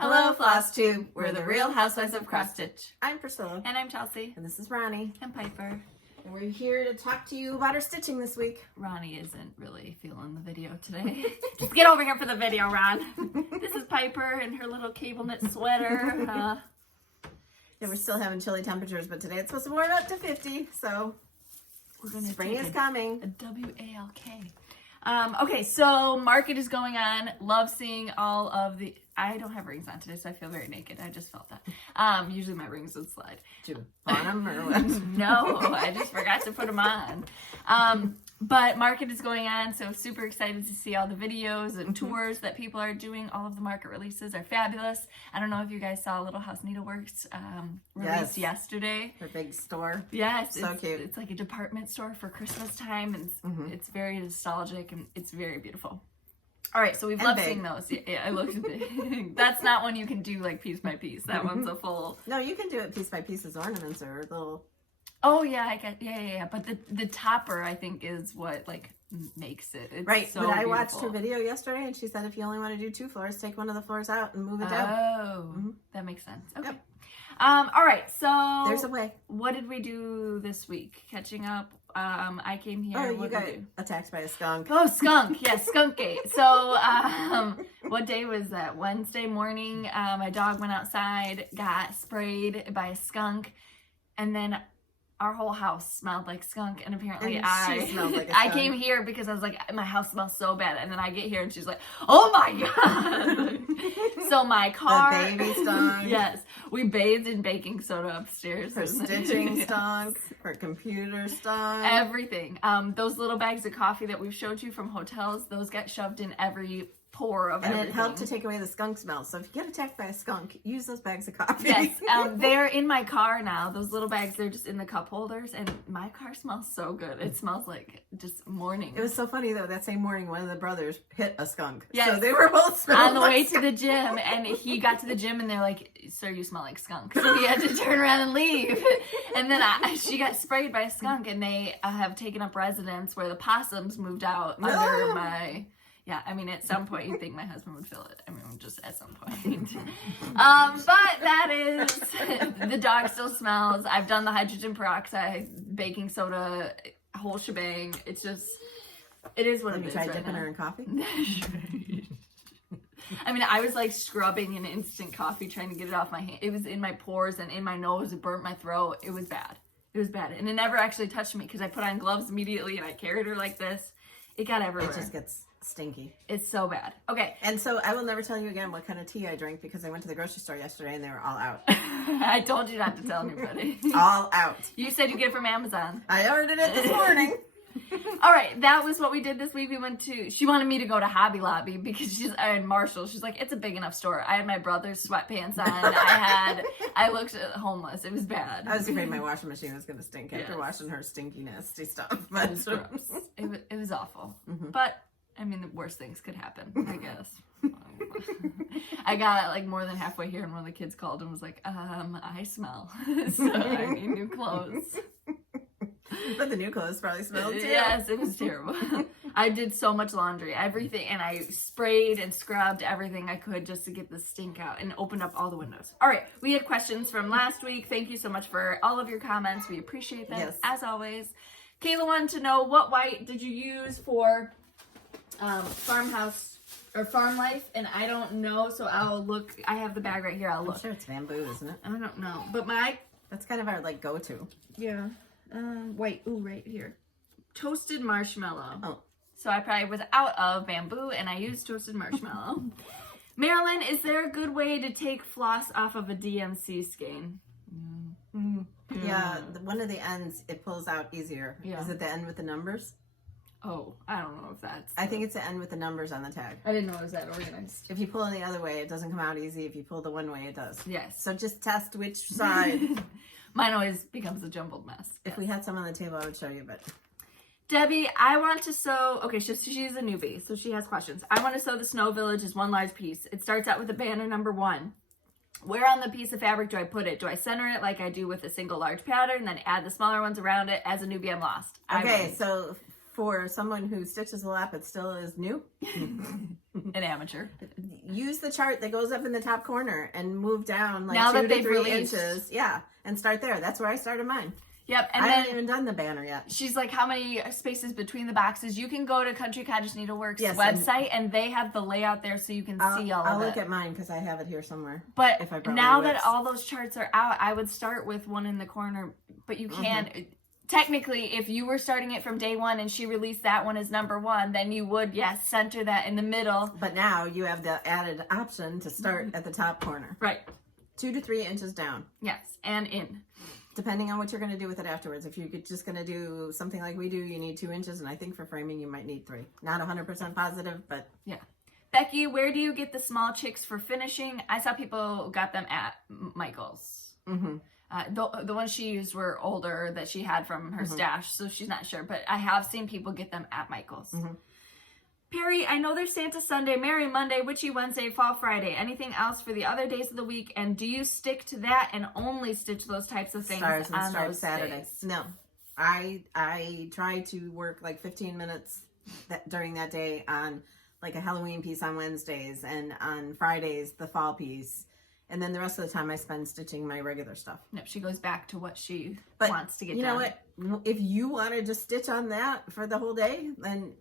Hello, Flosstube. We're the Real Housewives of Cross Stitch. I'm Priscilla. And I'm Chelsea. And this is Ronnie. And Piper. And we're here to talk to you about our stitching this week. Ronnie isn't really feeling the video today. Just get over here for the video, Ron. This is Piper in her little cable knit sweater. Yeah, we're still having chilly temperatures, but today it's supposed to warm up to 50, so we're gonna spring is coming. A W-A-L-K. Okay, so market is going on. Love seeing all of the... I don't have rings on today, so I feel very naked. I just felt that. Usually my rings would slide. Did you on them or what? No, I just forgot to put them on. But market is going on, so super excited to see all the videos and tours that people are doing. All of the market releases are fabulous. I don't know if you guys saw Little House Needleworks released yesterday. Their big store. Yes. So cute. It's like a department store for Christmas time, and it's very nostalgic, and it's very beautiful. All right, so we've loved seeing those. Yeah, I looked big. That's not one you can do like piece by piece. That one's a full... No, you can do it piece by piece as ornaments or little... Oh yeah, I get yeah. But the topper I think is what like makes it. It's right. So but I beautiful. watched her video yesterday, and she said if you only want to do 2 floors, take one of the floors out and move it down. Oh, that makes sense. Okay. Yep. All right. So there's a way. What did we do this week? Catching up. I came here. Oh, you got attacked by a skunk. Oh, skunk. Yeah, skunk gate. So, what day was that? Wednesday morning. My dog went outside, got sprayed by a skunk, and then our whole house smelled like skunk, and apparently she smelled like a skunk. I came here because I was like, my house smells so bad, and then I get here and she's like, oh my god. So my car, the baby stunk. Yes, we bathed in baking soda upstairs. Her stitching stunk. Her computer stunk. Everything. Those little bags of coffee that we've showed you from hotels, those get shoved in every pore of everything. And it helped to take away the skunk smell. So if you get attacked by a skunk, use those bags of coffee. Yes, they're in my car now. Those little bags, they're just in the cup holders, and my car smells so good. It smells like just morning. It was so funny though, that same morning one of the brothers hit a skunk. Yes. So they were both smelling on the like way skunk. to the gym, and he got to the gym and they're like, sir, you smell like skunk. So he had to turn around and leave. And then she got sprayed by a skunk, and they have taken up residence where the possums moved out under my... Yeah, I mean, at some point you'd think my husband would fill it. I mean, just at some point. But that is, the dog still smells. I've done the hydrogen peroxide, baking soda, whole shebang. It's just, it is what it is. Have you tried dipping her in coffee? I mean, I was like scrubbing an instant coffee trying to get it off my hand. It was in my pores and in my nose. It burnt my throat. It was bad. It was bad. And it never actually touched me because I put on gloves immediately and I carried her like this. It got everywhere. It just gets stinky. It's so bad. Okay. And so I will never tell you again what kind of tea I drank because I went to the grocery store yesterday and they were all out. I told you not to tell anybody. All out. You said you get it from Amazon. I ordered it this morning. All right, that was what we did this week. We went to, she wanted me to go to Hobby Lobby because and Marshall. She's like, it's a big enough store. I had my brother's sweatpants on. I looked homeless. It was bad. I was afraid my washing machine was going to stink after washing her stinky, nasty stuff. But it was gross. It was awful. But, I mean, the worst things could happen, I guess. I got like more than halfway here and one of the kids called and was like, I smell. So I need new clothes. But the new clothes probably smelled too. Yes, it was terrible. I did so much laundry, everything, and I sprayed and scrubbed everything I could just to get the stink out and opened up all the windows. All right, we had questions from last week. Thank you so much for all of your comments. We appreciate them, as always. Kayla wanted to know, what white did you use for farmhouse or farm life? And I don't know, so I'll look. I have the bag right here. I'll look. I'm sure it's bamboo, isn't it? I don't know, but that's kind of our like go-to. Yeah. White. Ooh, right here. Toasted marshmallow. Oh. So I probably was out of bamboo and I used toasted marshmallow. Marilyn, is there a good way to take floss off of a DMC skein? Yeah, one of the ends, it pulls out easier. Yeah. Is it the end with the numbers? Oh, I don't know if that's... I think it's the end with the numbers on the tag. I didn't know it was that organized. If you pull it the other way, it doesn't come out easy. If you pull the one way, it does. Yes. So just test which side. Mine always becomes a jumbled mess. If we had some on the table, I would show you, but... Debbie, I want to sew... Okay, she's a newbie, so she has questions. I want to sew the Snow Village as one large piece. It starts out with a banner number 1. Where on the piece of fabric do I put it? Do I center it like I do with a single large pattern, then add the smaller ones around it? As a newbie, I'm lost. Okay, so for someone who stitches a lot but still is new. An amateur. Use the chart that goes up in the top corner and move down like Now 2 that to they've 3 released. inches. Yeah, and start there. That's where I started mine. Yep, and I then haven't even done the banner yet. she's like, how many spaces between the boxes? You can go to Country Cottage Needleworks Yes, website, and they have the layout there so you can see all I'll of it. look at mine because I have it here somewhere. But if I brought now my that whips. all those charts are out, I would start with one in the corner. But you can, technically, if you were starting it from day one and she released that one as number 1, then you would, yes, center that in the middle. But now you have the added option to start at the top corner. Right. 2 to 3 inches down. Yes, and in. Depending on what you're going to do with it afterwards. If you're just going to do something like we do, you need 2 inches. And I think for framing, you might need 3. Not 100% positive, but... Yeah. Becky, where do you get the small chicks for finishing? I saw people got them at Michael's. The ones she used were older that she had from her stash, so she's not sure. But I have seen people get them at Michael's. Prairie, I know there's Santa Sunday, Merry Monday, Witchy Wednesday, Fall Friday. Anything else for the other days of the week? And do you stick to that and only stitch those types of things Stars and on Stripes those Saturday. days? No. I try to work like 15 minutes during that day on like a Halloween piece on Wednesdays, and on Fridays the fall piece, and then the rest of the time I spend stitching my regular stuff. Nope, she goes back to what she But wants to get you done. know what? If you want to just stitch on that for the whole day, then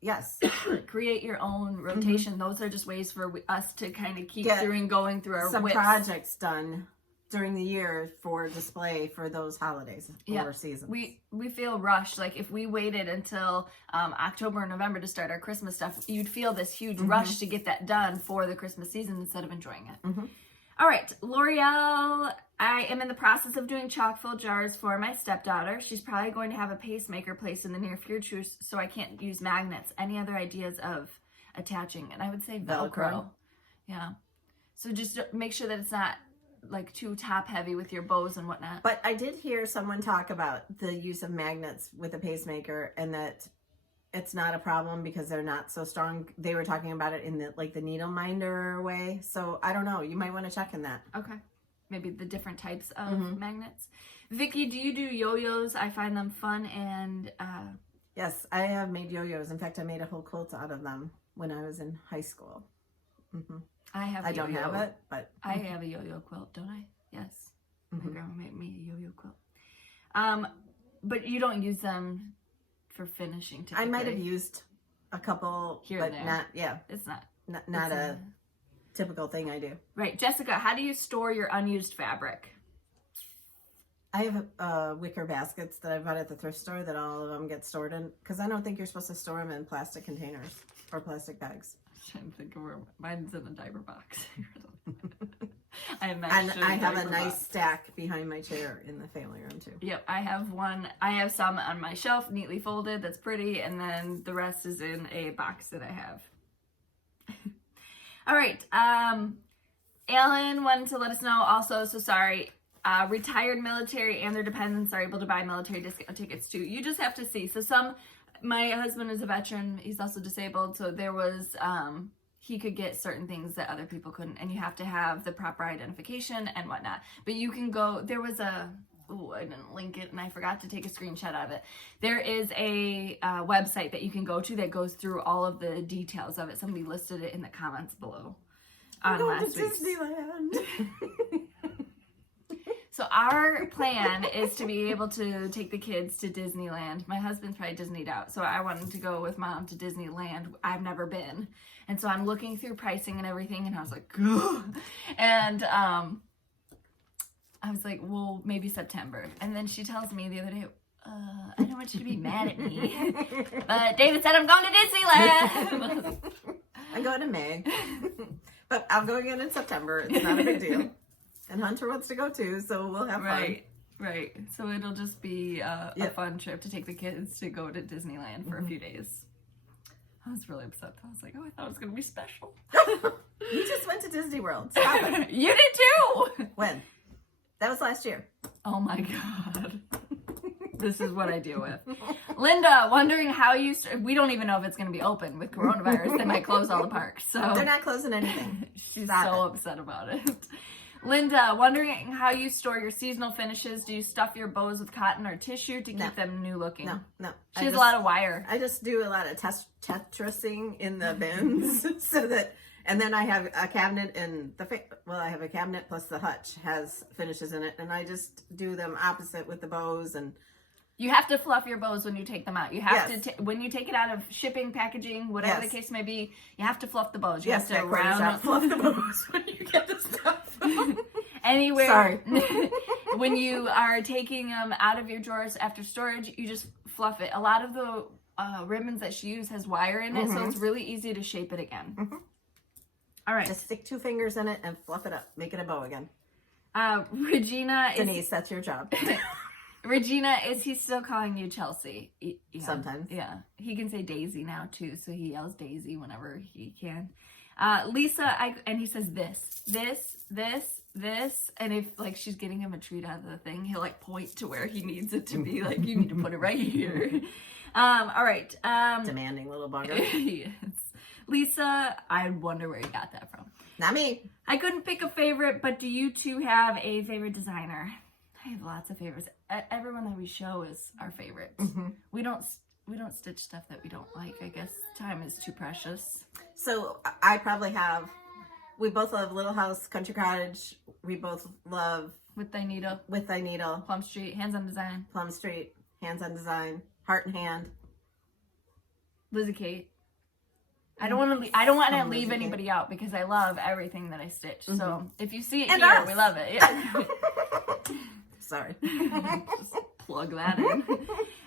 yes. Create your own rotation. Those are just ways for us to kind of keep Get through and going through our some whips. projects done during the year for display for those holidays or seasons. We feel rushed. Like if we waited until October or November to start our Christmas stuff, you'd feel this huge rush to get that done for the Christmas season instead of enjoying it. All right, L'Oreal. I am in the process of doing chock-full jars for my stepdaughter. She's probably going to have a pacemaker placed in the near future, so I can't use magnets. Any other ideas of attaching? And I would say Velcro. Yeah. So just make sure that it's not like too top heavy with your bows and whatnot. But I did hear someone talk about the use of magnets with a pacemaker, and that it's not a problem because they're not so strong. They were talking about it in the needle minder way. So I don't know. You might want to check in that. Okay. Maybe the different types of magnets. Vicky, do you do yo-yos? I find them fun and... Yes, I have made yo-yos. In fact, I made a whole quilt out of them when I was in high school. I don't have it, but... I have a yo-yo quilt, don't I? Yes. My grandma made me a yo-yo quilt. But you don't use them for finishing typically. I might have used a couple Here but and there. not, It's not. Not a typical thing I do. Right. Jessica, how do you store your unused fabric? I have wicker baskets that I bought at the thrift store that all of them get stored in, because I don't think you're supposed to store them in plastic containers or plastic bags. I'm trying to think of where mine's in a diaper box. I have a nice stack behind my chair in the family room too. Yep, I have one. I have some on my shelf, neatly folded. That's pretty, and then the rest is in a box that I have. All right. Alan wanted to let us know also. So sorry. Retired military and their dependents are able to buy military discount tickets too. You just have to see. So my husband is a veteran. He's also disabled. So there was, he could get certain things that other people couldn't. And you have to have the proper identification and whatnot. But you can go, there was I didn't link it and I forgot to take a screenshot of it. There is a website that you can go to that goes through all of the details of it. Somebody listed it in the comments below. I'm going to Disneyland. So our plan is to be able to take the kids to Disneyland. My husband's probably Disneyed out, so I wanted to go with Mom to Disneyland. I've never been. And so I'm looking through pricing and everything, and I was like, ugh. And I was like, well, maybe September. And then she tells me the other day, I don't want you to be mad at me, but David said I'm going to Disneyland. I'm going to May. But I'm going in September. It's not a big deal. And Hunter wants to go too, so we'll have fun. Right. So it'll just be a fun trip to take the kids to go to Disneyland for a few days. I was really upset. I was like, I thought it was going to be special. You just went to Disney World. Stop it. You did too! When? That was last year. Oh my God. This is what I deal with. Linda, wondering how we don't even know if it's going to be open with coronavirus. They might close all the parks. So they're not closing anything. She's so upset about it. Linda, wondering how you store your seasonal finishes. Do you stuff your bows with cotton or tissue to keep them new looking? No. She has a lot of wire. I just do a lot of Tetrising in the bins so that, and then I have a cabinet in I have a cabinet plus the hutch has finishes in it, and I just do them opposite with the bows. And you have to fluff your bows when you take them out. You have to, when you take it out of shipping, packaging, whatever the case may be, you have to fluff the bows. You have to fluff the bows when you get the stuff. Anywhere. Sorry. When you are taking them out of your drawers after storage, you just fluff it. A lot of the ribbons that she used has wire in it, so it's really easy to shape it again. All right. Just stick 2 fingers in it and fluff it up. Make it a bow again. Regina Denise, that's your job. Regina, is he still calling you Chelsea? Yeah. Sometimes. Yeah. He can say Daisy now, too, so he yells Daisy whenever he can. Lisa, and he says this, and if, like, she's getting him a treat out of the thing, he'll, like, point to where he needs it to be, like, you need to put it right here. All right. Demanding little bugger. Yes. Lisa, I wonder where you got that from. Not me. I couldn't pick a favorite, but do you two have a favorite designer? I have lots of favorites. Everyone that we show is our favorite. We don't stitch stuff that we don't like. I guess time is too precious. So I probably have. We both love Little House, Country Cottage. We both love With Thy Needle, Plum Street, Hands on Design, Hands on Design, Heart and Hand, Lizzie Kate. I don't want to leave anybody out because I love everything that I stitch. So if you see it and here, us. we love it. Yeah. Sorry. Just plug that in.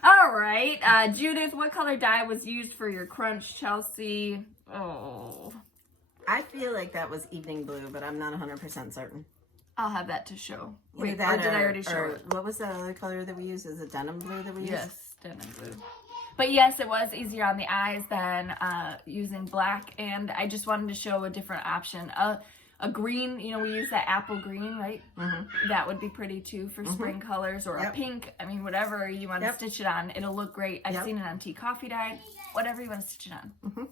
All right. Judith, what color dye was used for your crunch? Chelsea. Oh. I feel like that was evening blue, but I'm not 100% certain. I'll have that to show. Wait, or did I already show it? What was the other color that we used? Is it denim blue that we used? Yes, denim blue. But yes, it was easier on the eyes than using black, and I just wanted to show a different option. A green, we use that apple green, right? That would be pretty too for spring colors, or a pink. I mean, whatever you want to stitch it on, it'll look great. I've seen it on tea coffee dye, whatever you want to stitch it on.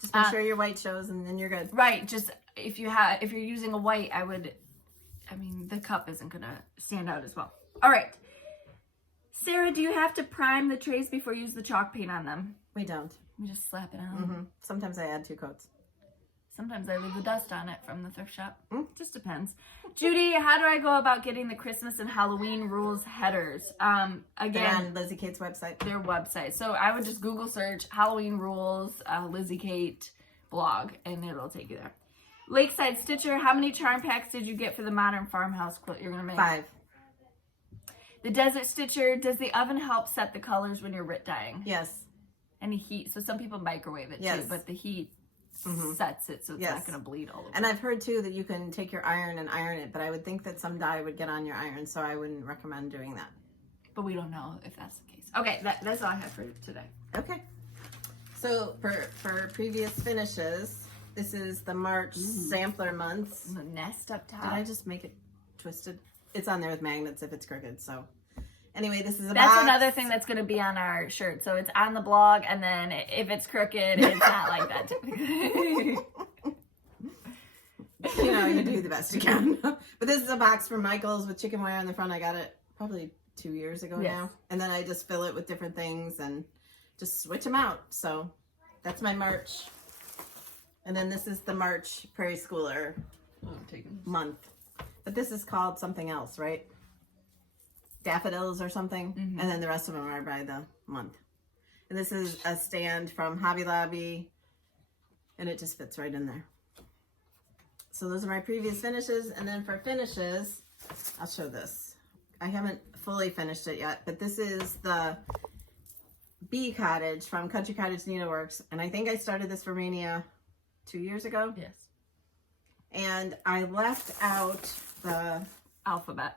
Just make sure your white shows, and then you're good. Right. Just if you're using a white, the cup isn't gonna stand out as well. All right. Sarah, do you have to prime the trays before you use the chalk paint on them? We don't. We just slap it on. Sometimes I add 2 coats. Sometimes I leave the dust on it from the thrift shop. Just depends. Judy, how do I go about getting the Christmas and Halloween rules headers? Again, they're on Lizzie Kate's website. Their website. So I would just Google search Halloween rules, Lizzie Kate blog, and it'll take you there. Lakeside Stitcher, how many charm packs did you get for the modern farmhouse quilt you're going to make? 5. The Desert Stitcher, does the oven help set the colors when you're writ dyeing? Yes. Any heat? So some people microwave it too, but the heat sets it so it's not going to bleed all over. And I've heard too that you can take your iron and iron it, but I would think that some dye would get on your iron, so I wouldn't recommend doing that. But we don't know if that's the case. Okay, that's all I have for today. Okay. So for previous finishes, this is the March sampler months. The nest up top. Did I just make it twisted? It's on there with magnets if it's crooked, so. Anyway, this is a That's box. another thing that's going to be on our shirt. So it's on the blog, and then if it's crooked, it's not like that typically. You do the best you can. But this is a box from Michael's with chicken wire on the front. I got it probably 2 years ago now. And then I just fill it with different things and just switch them out. So that's my March. And then this is the March Prairie Schooler month. But this is called something else, right? Daffodils or something. And then the rest of them are by the month. And this is a stand from Hobby Lobby. And it just fits right in there. So those are my previous finishes. And then for finishes, I'll show this. I haven't fully finished it yet, but this is the Bee Cottage from Country Cottage Needleworks. And I think I started this for Mania 2 years ago. Yes. And I left out the alphabet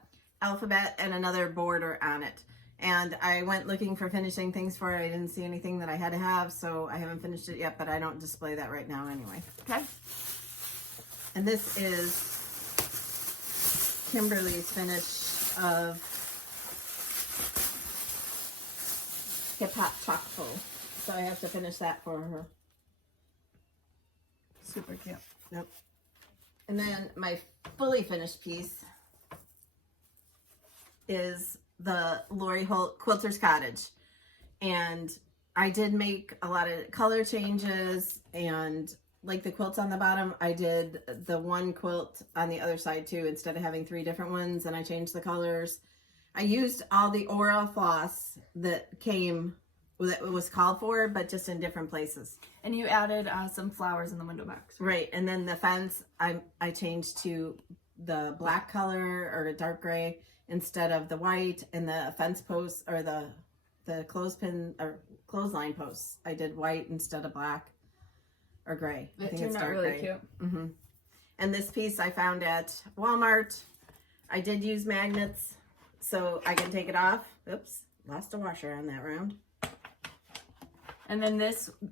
and another border on it. And I went looking for finishing things for it. I didn't see anything that I had to have, so I haven't finished it yet, but I don't display that right now anyway. Okay. And this is Kimberly's finish of Hip Hop Chock Full. So I have to finish that for her. Super cute. Yep. And then my fully finished piece is the Lori Holt Quilters Cottage. And I did make a lot of color changes, and like the quilts on the bottom, I did the one quilt on the other side too, instead of having 3 different ones, and I changed the colors. I used all the Aura floss that was called for, but just in different places. And you added some flowers in the window box. Right, and then the fence, I changed to the black color or a dark gray instead of the white, and the fence posts or the clothespin or clothesline posts, I did white instead of black or gray. I think it's dark really gray. Cute. And this piece I found at Walmart. I did use magnets so I can take it off. Oops, lost a washer on that round. And then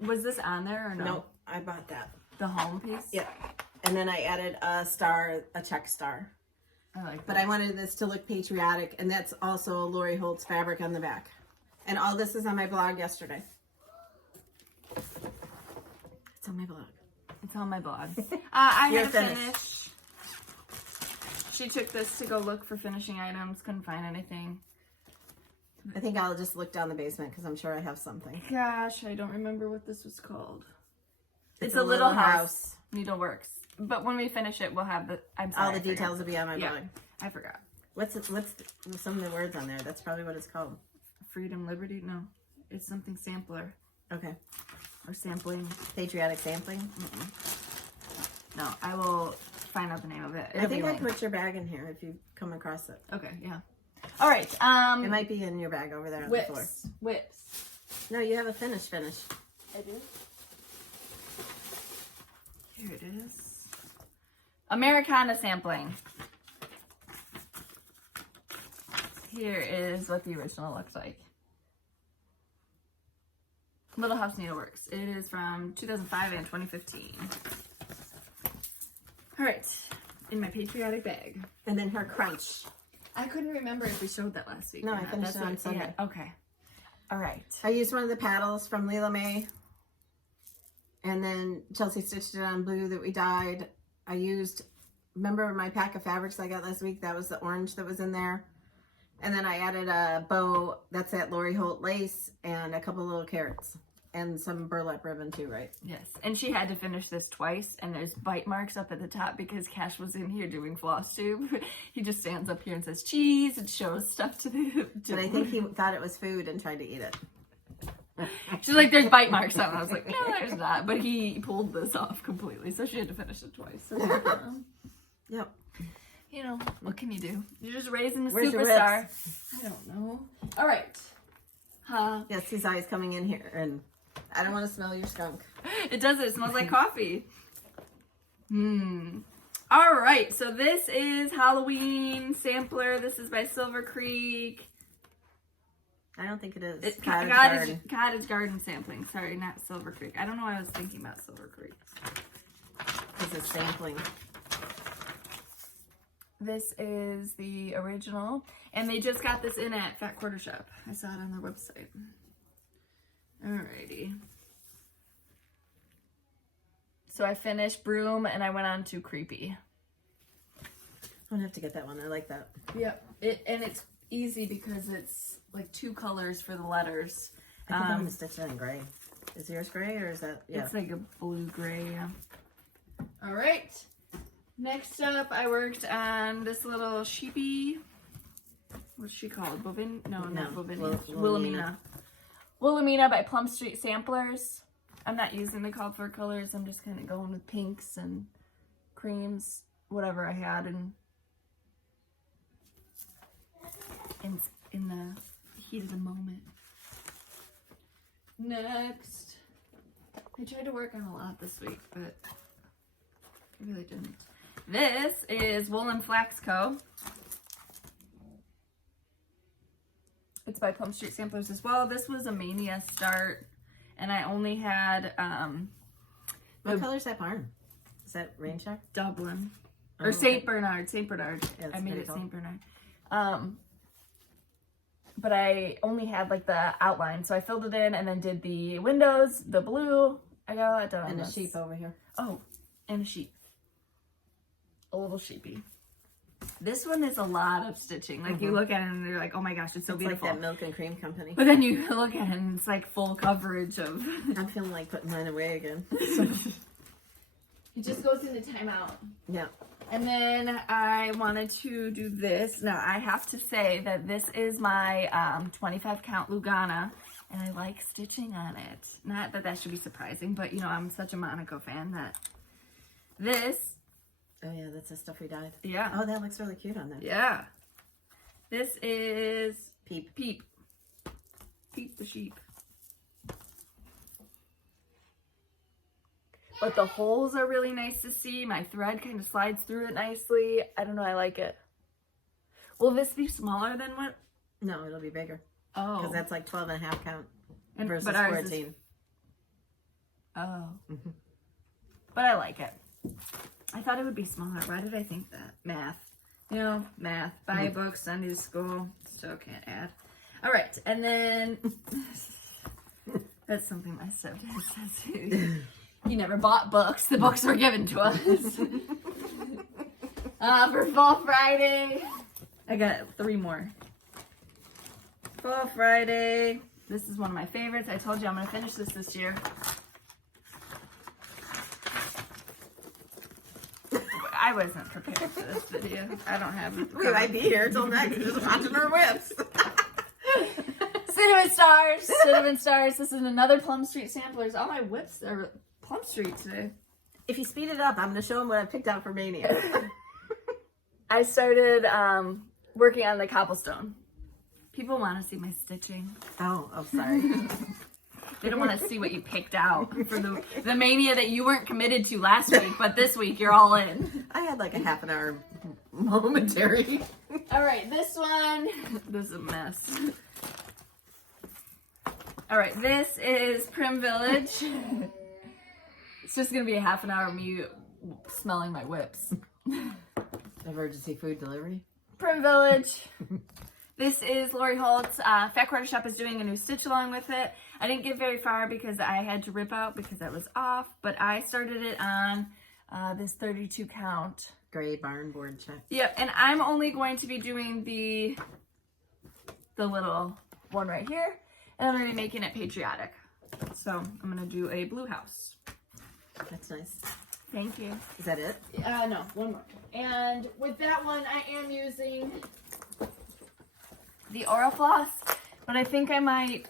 was this on there or no? Nope, I bought that. The home piece? Yep. And then I added a star, a check star. I like that. But I wanted this to look patriotic, and that's also Lori Holt's fabric on the back. And all this is on my blog yesterday. It's on my blog. It's on my blog. I You're had to finish. She took this to go look for finishing items. Couldn't find anything. I think I'll just look down the basement because I'm sure I have something. Gosh, I don't remember what this was called. It's a little house. Needleworks. But when we finish it, we'll have all the details will be on my blog. I forgot. What's some of the words on there? That's probably what it's called. Freedom, liberty? No. It's something sampler. Okay. Or sampling. Patriotic sampling? No, I will find out the name of it. I think I put your bag in here if you come across it. Okay, yeah. All right. It might be in your bag over there on the floor. Whips. No, you have a finish. I do? Here it is. Americana sampling. Here is what the original looks like. Little House Needleworks. It is from 2005 and 2015. All right, in my patriotic bag. And then her crunch. I couldn't remember if we showed that last week. No, I finished it on Sunday. Yeah. Okay. All right. I used one of the paddles from Leela May. And then Chelsea stitched it on blue that we dyed. I used, remember my pack of fabrics I got last week? That was the orange that was in there. And then I added a bow, that's that Lori Holt lace, and a couple little carrots. And some burlap ribbon too, right? Yes. And she had to finish this twice, and there's bite marks up at the top because Cash was in here doing Flosstube. He just stands up here and says cheese and shows stuff to the... But I think he thought it was food and tried to eat it. She's like, there's bite marks on it. I was like, no, there's not. But he pulled this off completely, so she had to finish it twice. So, yep. You know, what can you do? You're just raising the Where's superstar. I don't know. All right. Yes, he's always coming in here, and I don't want to smell your skunk. It does. It smells like coffee. All right. So this is Halloween sampler. This is by Silver Creek. I don't think it is. It's Cottage Garden sampling. Sorry, not Silver Creek. I don't know why I was thinking about Silver Creek. This is sampling. This is the original, and they just got this in at Fat Quarter Shop. I saw it on their website. Alrighty. So I finished Broom, and I went on to Creepy. I'm gonna have to get that one. I like that. Yep. And it's easy because it's like 2 colors for the letters. I think I'm gonna stitch that in gray. Is yours gray or is that? Yeah. It's like a blue-gray, yeah. All right. Next up, I worked on this little sheepy. What's she called? Not Bovin. Wilhelmina. Wilhelmina by Plum Street Samplers. I'm not using the called for colors. I'm just kind of going with pinks and creams, whatever I had in the heat of the moment. Next, I tried to work on a lot this week, but I really didn't. This is Wool and Flax Co. It's by Plum Street Samplers as well. This was a Mania start, and I only had what color is that barn? Is that Rain-Shark? Dublin. Or St. Bernard. St. Bernard. Yeah, I made it cool. St. Bernard. But I only had like the outline, so I filled it in and then did the windows, the blue. I got a lot done. And a sheep over here. Oh, and a sheep. a little sheepy. This one is a lot of stitching. Like, you look at it and you're like, oh my gosh, it's so beautiful. Like that Milk and Cream company. But then you look at it and it's like full coverage of... I'm feeling like putting mine away again. It just goes into timeout. Yeah. And then I wanted to do this. Now, I have to say that this is my 25 count Lugana, and I like stitching on it. Not that that should be surprising, but, you know, I'm such a Monaco fan that this... Oh, yeah, that's the stuff we dyed. Yeah. Oh, that looks really cute on there. Yeah. This is Peep. Peep. Peep the sheep. But the holes are really nice to see. My thread kind of slides through it nicely. I don't know, I like it. Will this be smaller than what? No, it'll be bigger. Oh. Because that's like 12 and a half count And- versus but ours 14. is- Oh. But I like it. I thought it would be smaller. Why did I think that? Math. You know, math. Buy a book, send you to school. Still can't add. All right. And then... That's something my stepdad says. He never bought books. The books were given to us. For Fall Friday. I got 3 more. Fall Friday. This is one of my favorites. I told you I'm going to finish this year. I wasn't prepared for this video. I don't have it. We might be here till next, just watching our whips. Cinnamon Stars. Cinnamon Stars. This is another Plum Street samplers. All my whips are Plum Street today. If you speed it up, I'm going to show them what I picked out for Mania. I started working on the cobblestone. People want to see my stitching. Oh, sorry. They don't want to see what you picked out for the Mania that you weren't committed to last week, but this week you're all in. I had like a half an hour momentary. All right, this one. This is a mess. All right, this is Prim Village. It's just going to be a half an hour of me smelling my whips. Emergency food delivery. Prim Village. This is Lori Holt's. Fat Quarter Shop is doing a new stitch along with it. I didn't get very far because I had to rip out because I was off, but I started it on this 32 count. Gray barn board check. Yep, and I'm only going to be doing the little one right here, and I'm going to be making it patriotic. So I'm going to do a blue house. That's nice. Thank you. Is that it? No, one more. And with that one, I am using the Aura Floss, but I think I might,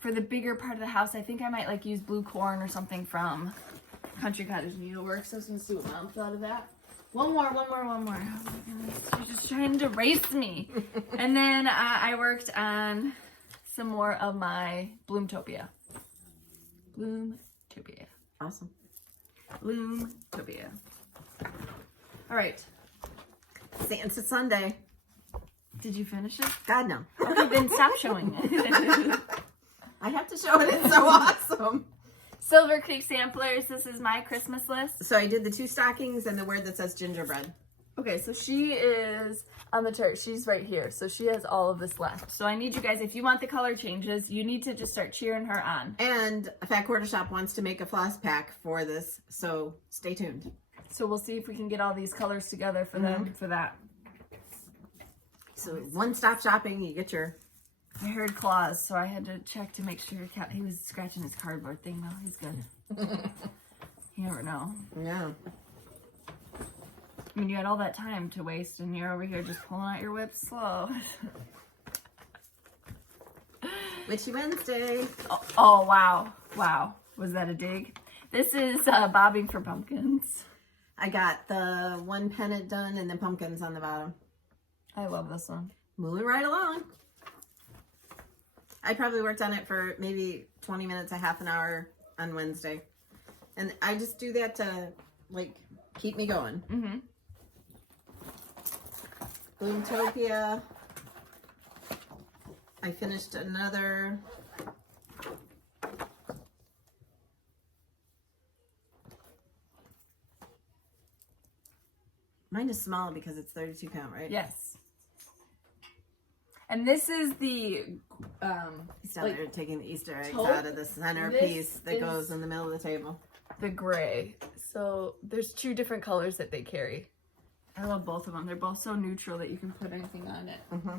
for the bigger part of the house, I think I might like use blue corn or something from Country Cottage Needleworks. I was going to see what Mom thought of that. One more. Oh my goodness, you're just trying to race me. And then I worked on some more of my Bloomtopia. Bloomtopia. Awesome. Bloomtopia. All right. Santa Sunday. Did you finish it? God, no. Okay, then stop showing it. I have to show it. It's so awesome. Silver Creek Samplers. This is my Christmas list. So I did the 2 stockings and the word that says gingerbread. Okay, so she is on the chart. She's right here. So she has all of this left. So I need you guys, if you want the color changes, you need to just start cheering her on. And Fat Quarter Shop wants to make a floss pack for this, so stay tuned. So we'll see if we can get all these colors together for them for that. So one-stop shopping, you get your... I heard claws, so I had to check to make sure he was scratching his cardboard thing. No, he's good. You never know. Yeah. I mean, you had all that time to waste, and you're over here just pulling out your whip slow. Witchy Wednesday. Oh, wow. Wow. Was that a dig? This is Bobbing for Pumpkins. I got the 1 pennant done and the pumpkins on the bottom. I love this one. Moving right along. I probably worked on it for maybe 20 minutes, a half an hour on Wednesday. And I just do that to, like, keep me going. Mm-hmm. Bloomtopia. I finished another. Mine is small because it's 32 count, right? Yes. And this is the He's down like, there taking the Easter eggs taupe. out of the center This piece that goes in the middle of the table. the gray. So there's 2 different colors that they carry. I love both of them. They're both so neutral that you can put anything on it. Mm-hmm.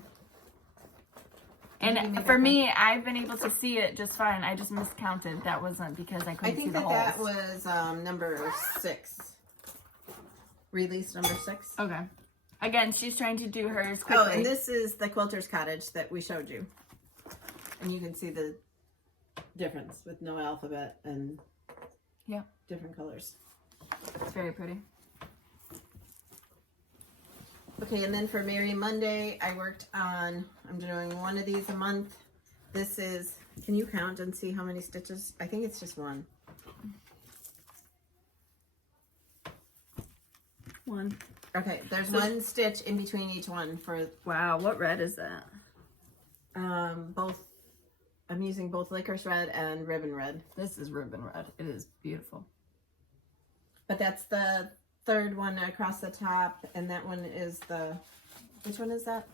And for me, I've been able to see it just fine. I just miscounted. That wasn't because I couldn't see the holes. I think that was number 6. Release number 6. Okay. Again, she's trying to do hers quickly. Oh, and this is the Quilters Cottage that we showed you. And you can see the difference with no alphabet and different colors. It's very pretty. Okay, and then for Merry Monday, I worked on, I'm doing one of these a month. This is, can you count and see how many stitches? I think it's just 1. 1. Okay, there's 1 stitch in between each one for... Wow, what red is that? Both, I'm using both licorice red and ribbon red. This is ribbon red. It is beautiful. But that's the 3rd one across the top, and that one is the, which one is that?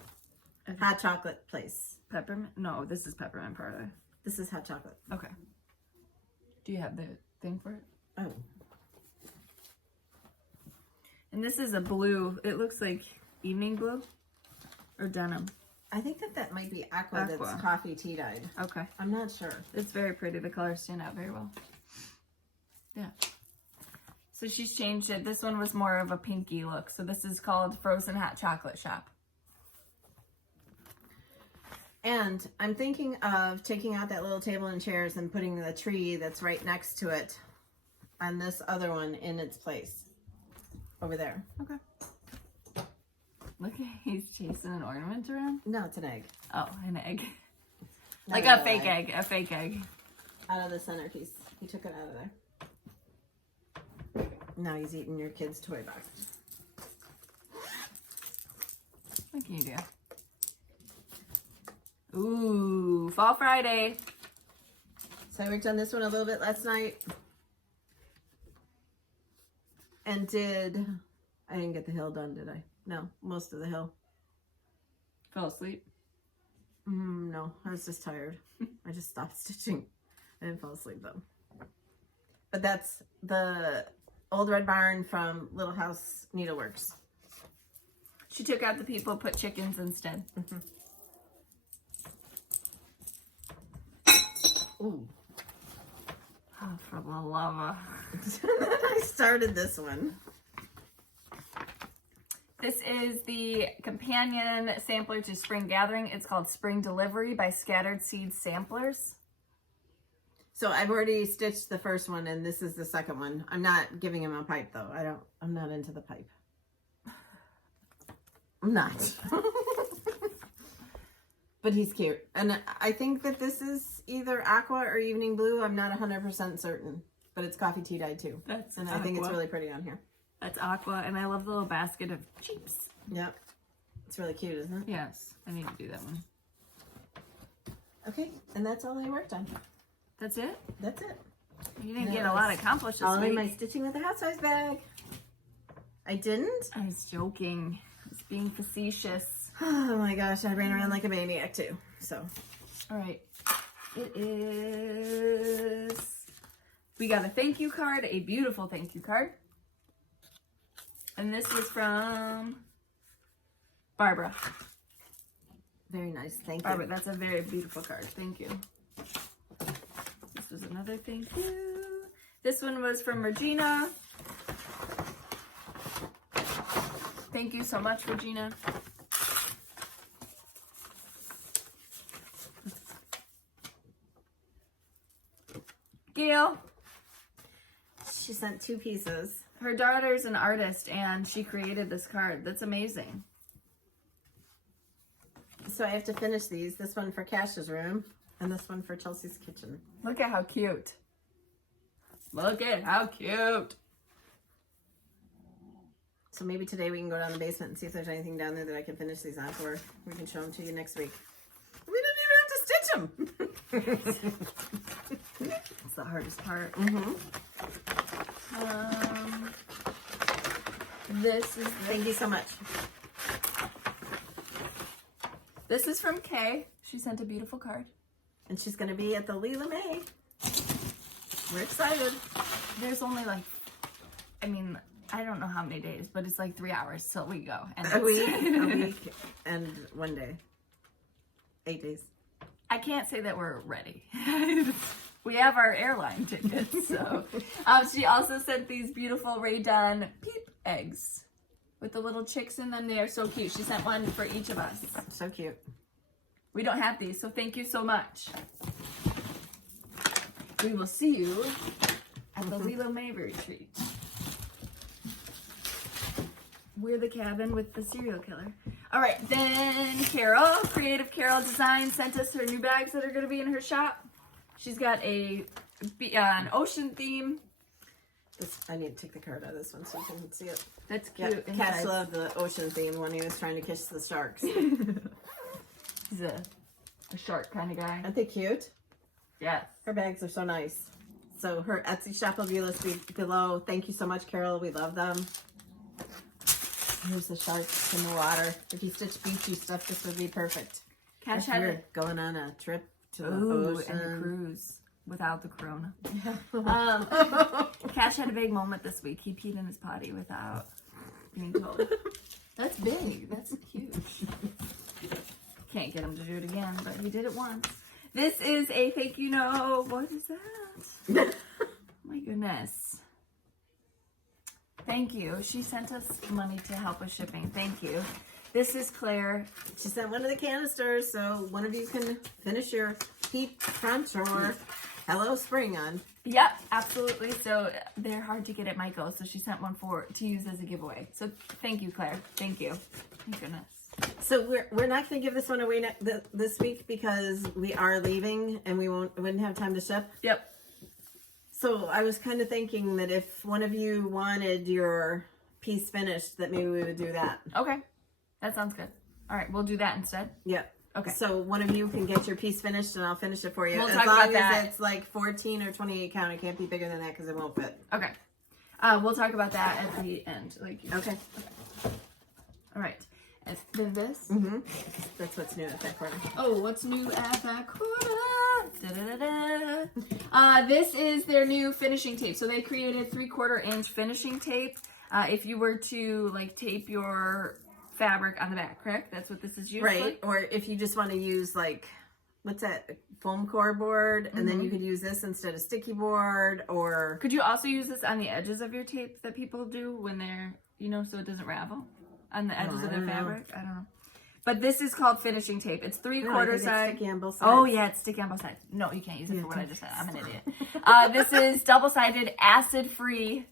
Hot chocolate place. Peppermint? No, this is peppermint parlor. This is hot chocolate. Okay. Do you have the thing for it? Oh. And this is a blue. It looks like evening blue or denim. I think that might be aqua. That's coffee tea dyed. Okay. I'm not sure. It's very pretty. The colors stand out very well. Yeah. So she's changed it. This one was more of a pinky look. So this is called Frozen Hot Chocolate Shop. And I'm thinking of taking out that little table and chairs and putting the tree that's right next to it on this other one in its place. Over there. Okay. Look, he's chasing an ornament around. No, it's an egg. Oh, an egg. Not Like a fake egg. A fake egg. Out of the centerpiece. He took it out of there. Now he's eating your kid's toy box. What can you do? Ooh, Fall Friday. So I worked on this one a little bit last night. And I didn't get the hill done, did I? No, most of the hill. Fell asleep. No, I was just tired. I just stopped stitching. I didn't fall asleep though. But that's the old red barn from Little House Needleworks. She took out the people, put chickens instead. Ooh. Oh, for the lava. I started this one. This is the companion sampler to Spring Gathering. It's called Spring Delivery by Scattered Seed Samplers. So I've already stitched the first one, and this is the second one. I'm not giving him a pipe though. I'm not into the pipe. I'm not. But he's cute. And I think that this is either aqua or evening blue. I'm not 100% certain. But it's coffee tea dyed too. That's and I think it's really pretty on here. That's aqua, and I love the little basket of cheaps. Yep. It's really cute, isn't it? Yes, I need to do that one. Okay, and that's all I worked on. That's it? That's it. You didn't get a lot accomplished this all week. in my stitching with the Housewives bag. I didn't? I was joking. I was being facetious. Oh my gosh, I ran around like a maniac too. So, all right. It is... We got a thank you card, a beautiful thank you card. And this was from Barbara. Very nice, thank you. Barbara, that's a very beautiful card. Thank you. This was another thank you. This one was from Regina. Thank you so much, Regina. Gail. She sent 2 pieces. Her daughter's an artist and she created this card. That's amazing. So I have to finish these. This one for Cash's room and this one for Chelsea's kitchen. Look at how cute. Look at how cute. So maybe today we can go down the basement and see if there's anything down there that I can finish these on for. We can show them to you next week. We don't even have to stitch them. It's the hardest part. This is Thank you so much. This is from Kay. She sent a beautiful card. And she's going to be at the Leela May. We're excited. There's only like, I mean, I don't know how many days, but it's like 3 hours till we go. And a week and 1 day. 8 days. I can't say that we're ready. We have our airline tickets, so. She also sent these beautiful Rae Dunn peep eggs with the little chicks in them. They are so cute. She sent one for each of us. So cute. We don't have these, so thank you so much. We will see you at the Lilo May retreat. We're the cabin with the serial killer. All right, then Carol, Creative Carol Design, sent us her new bags that are going to be in her shop. She's got an ocean theme. I need to take the card out of this one so you can see it. That's cute. Yeah, Cash loved the ocean theme when he was trying to kiss the sharks. He's a shark kind of guy. Aren't they cute? Yes. Her bags are so nice. So her Etsy shop will be listed below. Thank you so much, Carol. We love them. Here's the sharks in the water. If you stitch beachy stuff, this would be perfect. Cash if you're going on a trip to the ocean. And a cruise without the corona. Cash had a big moment this week. He peed in his potty without being told. That's big. That's huge. Can't get him to do it again, but he did it once. This is a thank you note. What is that? My goodness. Thank you. She sent us money to help with shipping. Thank you. This is Claire. She sent one of the canisters, so one of you can finish your Peep Crunch or Hello Spring on. Yep, absolutely. So they're hard to get at Michael, so she sent one to use as a giveaway. So thank you, Claire. Thank you. Thank goodness. So we're not going to give this one away this week because we are leaving and we wouldn't have time to ship. Yep. So I was kind of thinking that if one of you wanted your piece finished, that maybe we would do that. Okay. That sounds good. All right, we'll do that instead. Yep. Okay. So one of you can get your piece finished and I'll finish it for you. We'll as talk long about as that. it's like 14 or 28 count. It can't be bigger than that because it won't fit. Okay. We'll talk about that at the end. Okay. All right. And then this. Mm-hmm. That's what's new at that corner. Oh, what's new at that corner? Da-da-da-da. This is their new finishing tape. So they created 3/4 inch finishing tape. If you were to tape your fabric on the back, correct? That's what this is used right for? Or if you just want to use what's that, foam core board, and then you could use this instead of sticky board. Or could you also use this on the edges of your tape that people do when they're so it doesn't ravel on the edges of their fabric? I don't know, but this is called finishing tape. It's 3/4 size. It's sticky on both sides. Oh yeah, it's sticky on both sides. No, you can't use it for what I just said. I'm an idiot. This is double-sided, acid-free,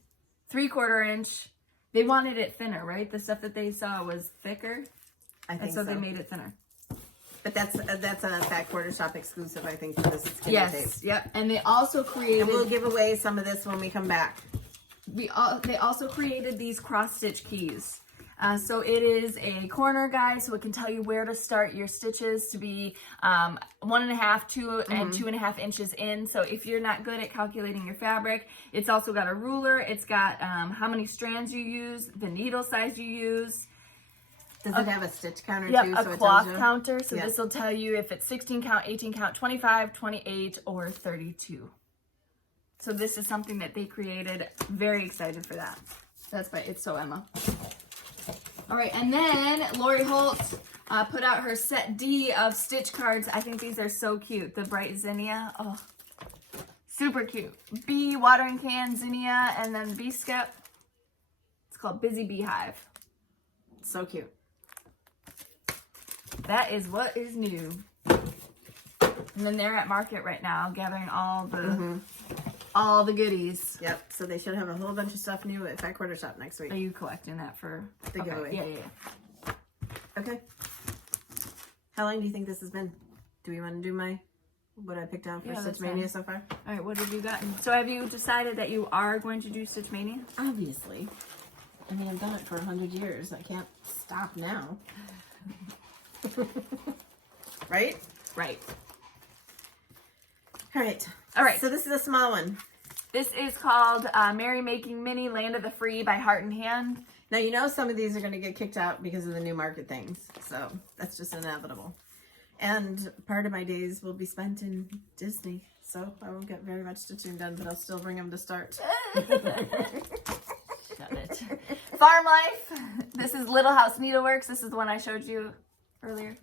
3/4 inch. They wanted it thinner, right? The stuff that they saw was thicker. I think so. They made it thinner. But that's a Fat Quarter Shop exclusive, I think, for this skinny tape. Yes, yep. And they also created... And we'll give away some of this when we come back. They also created these cross-stitch keys. So it is a corner guide, so it can tell you where to start your stitches to be 1.5, 2, and 2.5 inches in. So if you're not good at calculating your fabric, it's also got a ruler. It's got how many strands you use, the needle size you use. Does it have a stitch counter too? Yeah, so a cloth counter. So this will tell you if it's 16 count, 18 count, 25, 28, or 32. So this is something that they created. Very excited for that. That's by It's So Emma. All right, and then Lori Holt put out her set D of stitch cards. I think these are so cute. The bright zinnia. Oh, super cute. Bee, watering can, zinnia, and then bee skep. It's called Busy Beehive. So cute. That is what is new. And then they're at market right now gathering all the goodies. Yep. So they should have a whole bunch of stuff new at Fat Quarter Shop next week. Are you collecting that for the giveaway? Yeah. Okay. How long do you think this has been? Do we want to do what I picked out for Stitch Mania so far? All right. What have you gotten? So have you decided that you are going to do Stitch Mania? Obviously. I mean, I've done it for 100 years. I can't stop now. Right? Right. All right. All right. So this is a small one. This is called Merry Making Mini Land of the Free by Heart and Hand. Now, some of these are going to get kicked out because of the new market things. So that's just inevitable. And part of my days will be spent in Disney. So I won't get very much stitching done, but I'll still bring them to start. Got it. Farm Life. This is Little House Needleworks. This is the one I showed you earlier.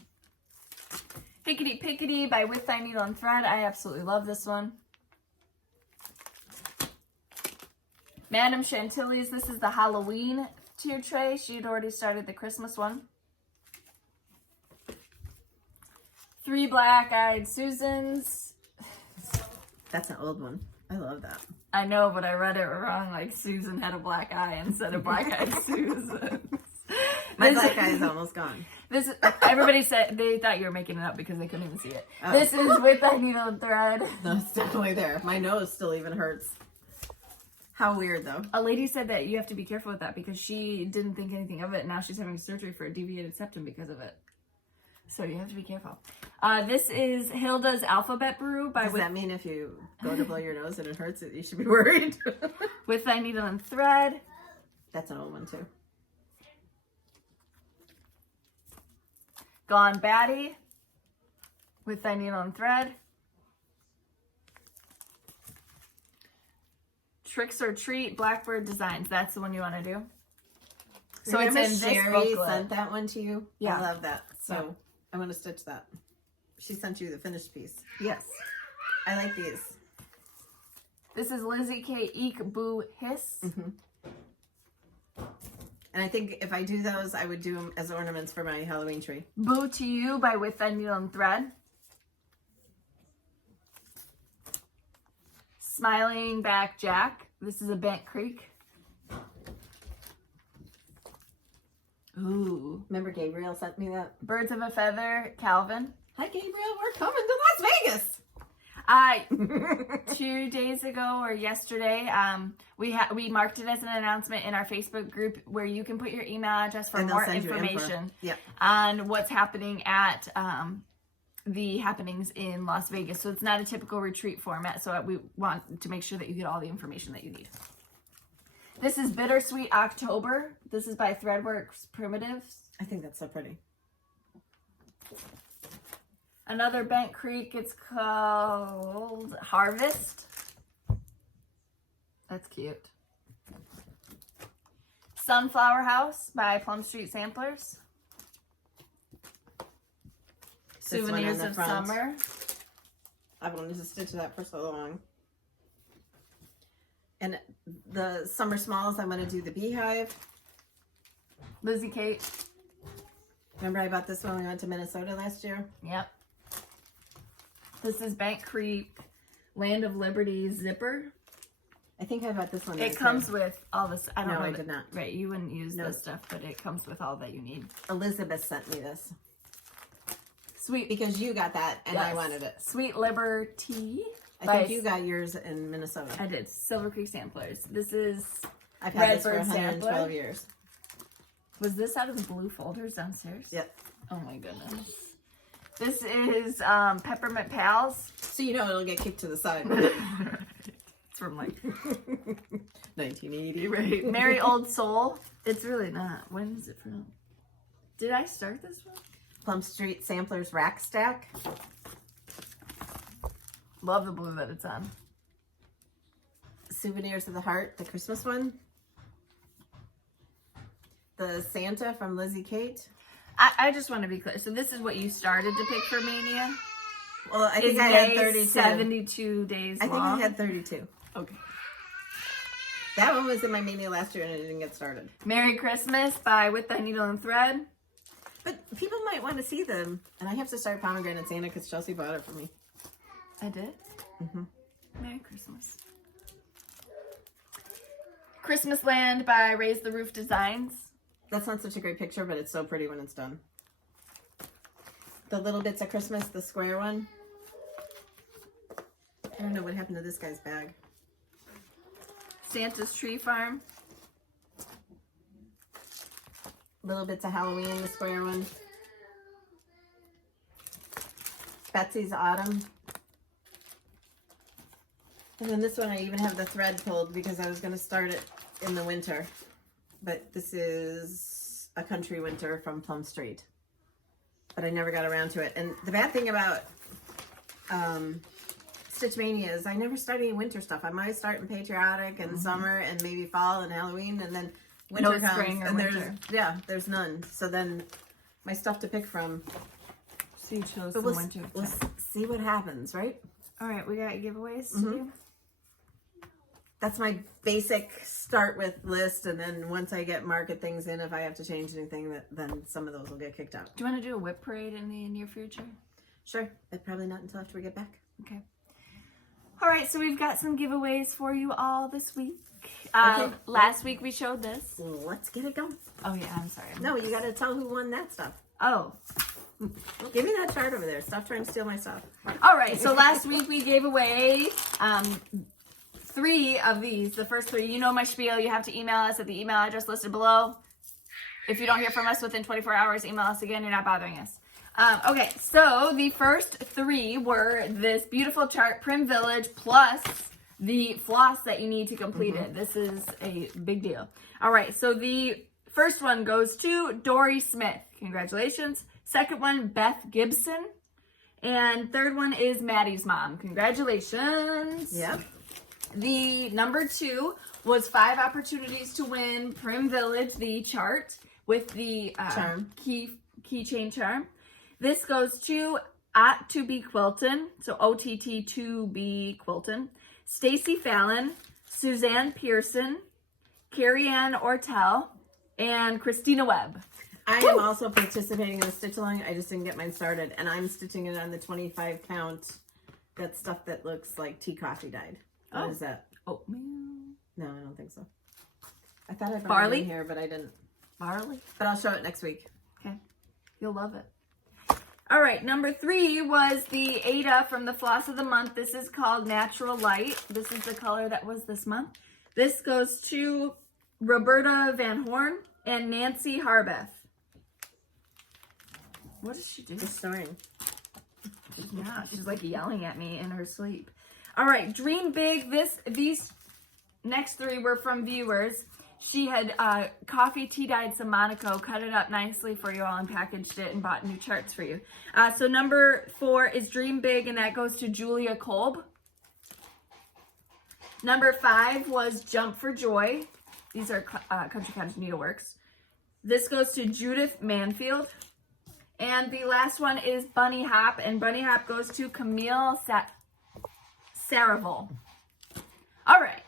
Pickety Pickety by With Thy Needle and Thread. I absolutely love this one. Madame Chantilly's. This is the Halloween tier tray. She had already started the Christmas one. Three Black-Eyed Susans. That's an old one. I love that. I know, but I read it wrong. Like Susan had a black eye instead of Black-Eyed Susans. My black eye is almost gone. This everybody said they thought you were making it up because they couldn't even see it. Oh. This is With Thy Needle and Thread. No, it's definitely there. My nose still even hurts. How weird, though. A lady said that you have to be careful with that because she didn't think anything of it. And now she's having surgery for a deviated septum because of it. So you have to be careful. This is Hilda's Alphabet Brew by. Does that mean if you go to blow your nose and it hurts, you should be worried? With Thy Needle and Thread. That's an old one too. Gone Batty. With Thy Needle and Thread. Tricks or Treat Blackbird Designs. That's the one you want to do. So Remember it's in this Sherry booklet. sent that one to you. Yeah. I love that. So Yeah. I'm going to stitch that. She sent you the finished piece. Yes. I like these. This is Lizzie K. Eek Boo Hiss. And I think if I do those, I would do them as ornaments for my Halloween tree. Boo to You by With Thy Needle and Thread. Smiling Back Jack. This is a Bent Creek. Ooh. Remember Gabriel sent me that? Birds of a Feather, Calvin. Hi, Gabriel. We're coming to Las Vegas. 2 days ago or yesterday, we marked it as an announcement in our Facebook group where you can put your email address for And they'll more send you info. information Yep. on what's happening at the happenings in Las Vegas. So it's not a typical retreat format. So we want to make sure that you get all the information that you need. This is Bittersweet October. This is by Threadworks Primitives. I think that's so pretty. Another Bent Creek. It's called Harvest. That's cute. Sunflower House by Plum Street Samplers. This one Souvenirs on the of front. Summer. I've wanted to stitch that for so long. And the summer smalls, I'm going to do the beehive. Lizzie Kate. Remember I bought this one when we went to Minnesota last year? Yep. This is Bank Creek Land of Liberty zipper. I think I bought this one. It comes with all this. I don't No, know. I did not. Right, you wouldn't use No. this stuff, but it comes with all that you need. Elizabeth sent me this. Sweet. Because you got that and I Yes. wanted it. Sweet Liberty. I think you got yours in Minnesota. I did. Silver Creek Samplers. This is. I've had this for Redbird 112 sampler. years. Was this out of the blue folders downstairs? Yep. Oh my goodness. This is Peppermint Pals. So you know it'll get kicked to the side. It's from like 1980. right. Merry Old Soul. It's really not. When is it from? Did I start this one? Plum Street Samplers Rack Stack. Love the blue that it's on. Souvenirs of the Heart, the Christmas one. The Santa from Lizzie Kate. I just want to be clear. So this is what you started to pick for Mania? Well, I think Is I had day 32. 72 days I think long? I had 32. Okay. That one was in my mania last year and it didn't get started. Merry Christmas by With Thy Needle and Thread. But people might want to see them. And I have to start Pomegranate Santa because Chelsea bought it for me. I did? Mm-hmm. Merry Christmas. Christmas Land by Raise the Roof Designs. That's not such a great picture, but it's so pretty when it's done. The Little Bits of Christmas, the square one. I don't know what happened to this guy's bag. Santa's Tree Farm. Little Bits of Halloween, the square one. Betsy's Autumn. And then this one I even have the thread pulled because I was going to start it in the winter. But this is A Country Winter from Plum Street. But I never got around to it. And the bad thing about Stitch Mania is I never start any winter stuff. I might start in patriotic and summer and maybe fall and Halloween, and then winter No comes spring or and winter. there's none. So then my stuff to pick from. So you chose But some winter. we'll see what happens, right? All right, we got giveaways to do. That's my basic start with list, and then once I get market things in, if I have to change anything, then some of those will get kicked out. Do you want to do a whip parade in the near future? Sure, but probably not until after we get back. Okay. All right, so we've got some giveaways for you all this week. Okay. Last week we showed this. Let's get it going. Oh yeah, I'm sorry. No, you got to tell who won that stuff. Oh. Give me that chart over there. Stop trying to steal my stuff. All right, so last week we gave away 3 of these. The first 3, you know my spiel. You have to email us at the email address listed below. If you don't hear from us within 24 hours, email us again. You're not bothering us. Okay, so the first 3 were this beautiful chart, Prim Village, plus the floss that you need to complete it. This is a big deal. All right, so the first one goes to Dory Smith. Congratulations. Second one, Beth Gibson. And third one is Maddie's mom. Congratulations. Yep. The number 2 was 5 opportunities to win Prim Village, the chart with the Charm. keychain charm. This goes to Ott to be Quilton, so OTT to be Quilton, Stacy Fallon, Suzanne Pearson, Carrie Ann Ortel, and Christina Webb. I am also participating in the stitch along. I just didn't get mine started, and I'm stitching it on the 25 count. That stuff that looks like tea coffee dyed. What is that? Oatmeal. No, I don't think so. I thought I brought Barley? it in here, but I didn't. Barley. But I'll show it next week. Okay. You'll love it. All right, number 3 was the Ada from the Floss of the Month. This is called Natural Light. This is the color that was this month. This goes to Roberta Van Horn and Nancy Harbeth. What does she do? Just snoring. Yeah, she's like yelling at me in her sleep. All right, Dream Big. These next 3 were from viewers. She had coffee tea dyed some Monaco, cut it up nicely for you all and packaged it and bought new charts for you. So number 4 is Dream Big, and that goes to Julia Kolb. Number 5 was Jump for Joy. These are Country Cottage Needleworks. This goes to Judith Manfield. And the last one is Bunny Hop, and Bunny Hop goes to Camille Saraval. All right.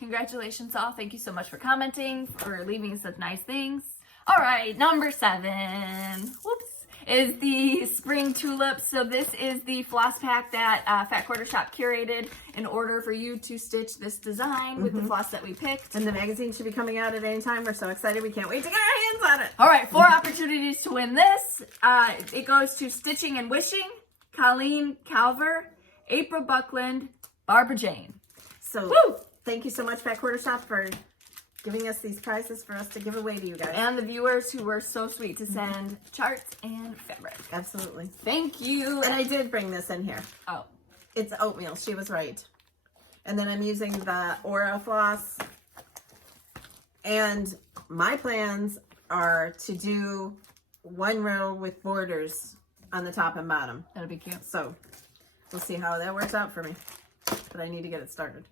Congratulations all. Thank you so much for commenting, for leaving such nice things. All right, number 7. Whoops. Is the Spring Tulips. So this is the floss pack that Fat Quarter Shop curated in order for you to stitch this design with the floss that we picked. And the magazine should be coming out at any time. We're so excited. We can't wait to get our hands on it. All right, 4 opportunities to win this. It goes to Stitching and Wishing, Colleen Calver, April Buckland, Barbara Jane. So thank you so much, Fat Quarter Shop, for giving us these prizes for us to give away to you guys. And the viewers who were so sweet to send charts and fabric. Absolutely. Thank you. And I did bring this in here. Oh. It's oatmeal. She was right. And then I'm using the Aura floss. And my plans are to do 1 row with borders on the top and bottom. That'll be cute. So we'll see how that works out for me. But I need to get it started.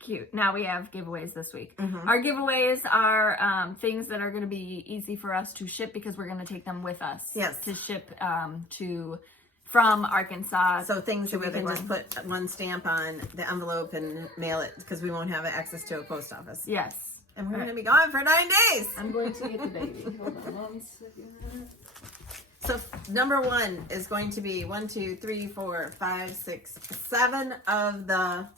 Cute. Now we have giveaways this week. Our giveaways are things that are going to be easy for us to ship because we're going to take them with us. Yes. To ship from Arkansas. So things that we can Big just put 1 stamp on the envelope and mail it because we won't have access to a post office. Yes. And we're going to be gone for 9 days. I'm going to get the baby. Hold on 1 second. So number 1 is going to be 1, 2, 3, 4, 5, 6, 7 of the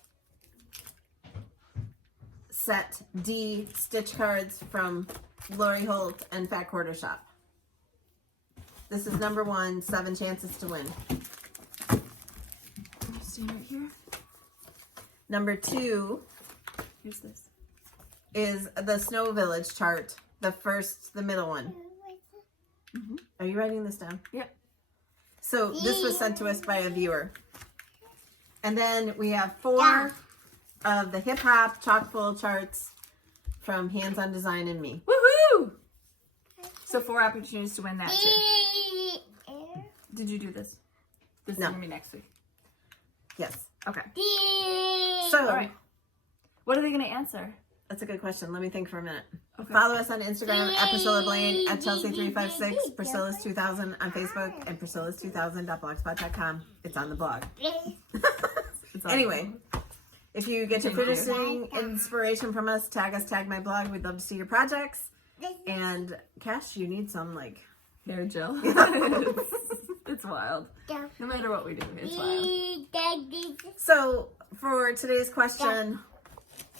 set D stitch cards from Lori Holt and Fat Quarter Shop. This is number 1, 7 chances to win. Stand right here. Number 2 Here's this. is the Snow Village chart, the middle one. Are you writing this down? Yep. So this was sent to us by a viewer. And then we have 4 of the Hip Hop Chock-full charts from Hands on Design and me. Woohoo! So 4 opportunities to win that too. Did you do this? This is No. going to be next week. Yes. Okay. So, All right. What are they going to answer? that's a good question. Let me think for a minute. Okay. Follow us on Instagram at Priscilla Blaine, at Chelsea356, Priscilla's2000 on Facebook, and Priscilla's2000.blogspot.com. It's on the blog. Anyway, if you get your producing inspiration from us, tag my blog. We'd love to see your projects. And Cash, you need some like hair gel. It's wild. No matter what we do, it's wild. So for today's question,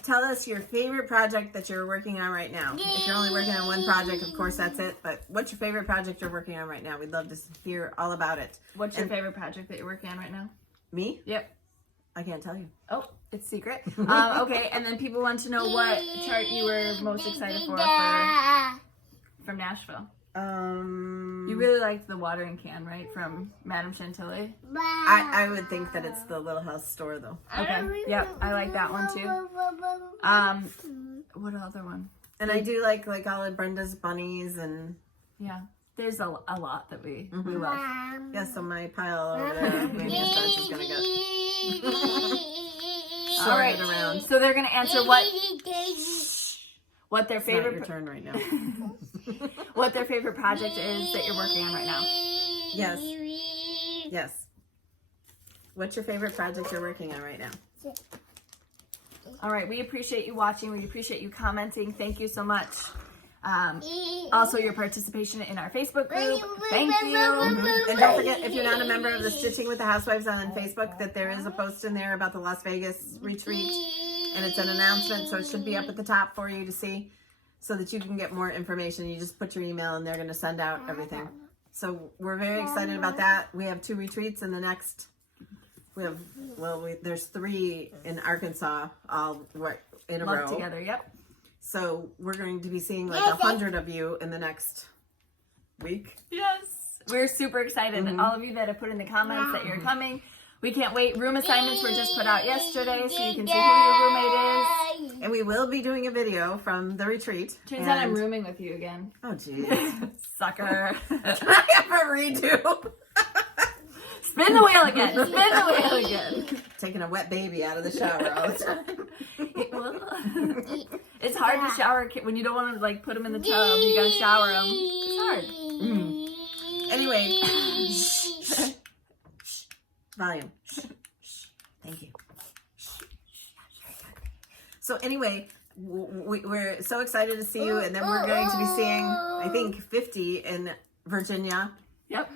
tell us your favorite project that you're working on right now. If you're only working on one project, of course that's it. But what's your favorite project you're working on right now? We'd love to hear all about it. What's your favorite project that you're working on right now? Me? Yep. I can't tell you. Oh, it's secret. Okay, and then people want to know what chart you were most excited for from Nashville. You really liked the watering can, right? From Madame Chantilly? I would think that it's the Little House store though. Okay. Yep, I like that one too. What other one? And I do like all of Brenda's bunnies and yeah. There's a lot that we love. yeah, so my pile over there maybe starts is gonna get all right around. So they're gonna answer what their favorite your turn right now. what their favorite project is that you're working on right now. Yes. Yes. What's your favorite project you're working on right now? All right, we appreciate you watching. We appreciate you commenting. Thank you so much. Also, your participation in our Facebook group. Thank you. And don't forget, if you're not a member of the Stitching with the Housewives on Facebook, that there is a post in there about the Las Vegas retreat. And it's an announcement, so it should be up at the top for you to see so that you can get more information. You just put your email and they're going to send out everything. So we're very excited about that. We have 2 retreats in the next... there's 3 in Arkansas, all in a row. Together, yep. So we're going to be seeing like 100 of you in the next week. Yes. We're super excited. All of you that have put in the comments that you're coming. We can't wait. Room assignments were just put out yesterday, so you can see who your roommate is. And we will be doing a video from the retreat. Turns out I'm rooming with you again. Oh, geez. Sucker. Can I have a redo? Spin the wheel again. Spin the wheel again. Taking a wet baby out of the shower all the time. It's hard to shower when you don't want to like put them in the tub. You gotta shower them. It's hard. Anyway, volume. Thank you. So anyway, we're so excited to see you, and then we're going to be seeing, I think, 50 in Virginia. Yep.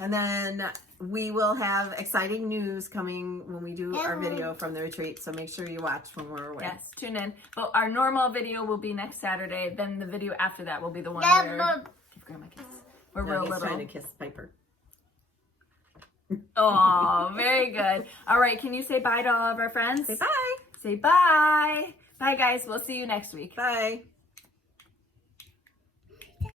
And then we will have exciting news coming when we do our video from the retreat. So make sure you watch when we're away. Yes, tune in. But our normal video will be next Saturday. Then the video after that will be the one where... Give Grandma a kiss. We're real he's little. trying to kiss Piper. Oh, very good. All right, can you say bye to all of our friends? Say bye. Say bye. Bye, guys. We'll see you next week. Bye.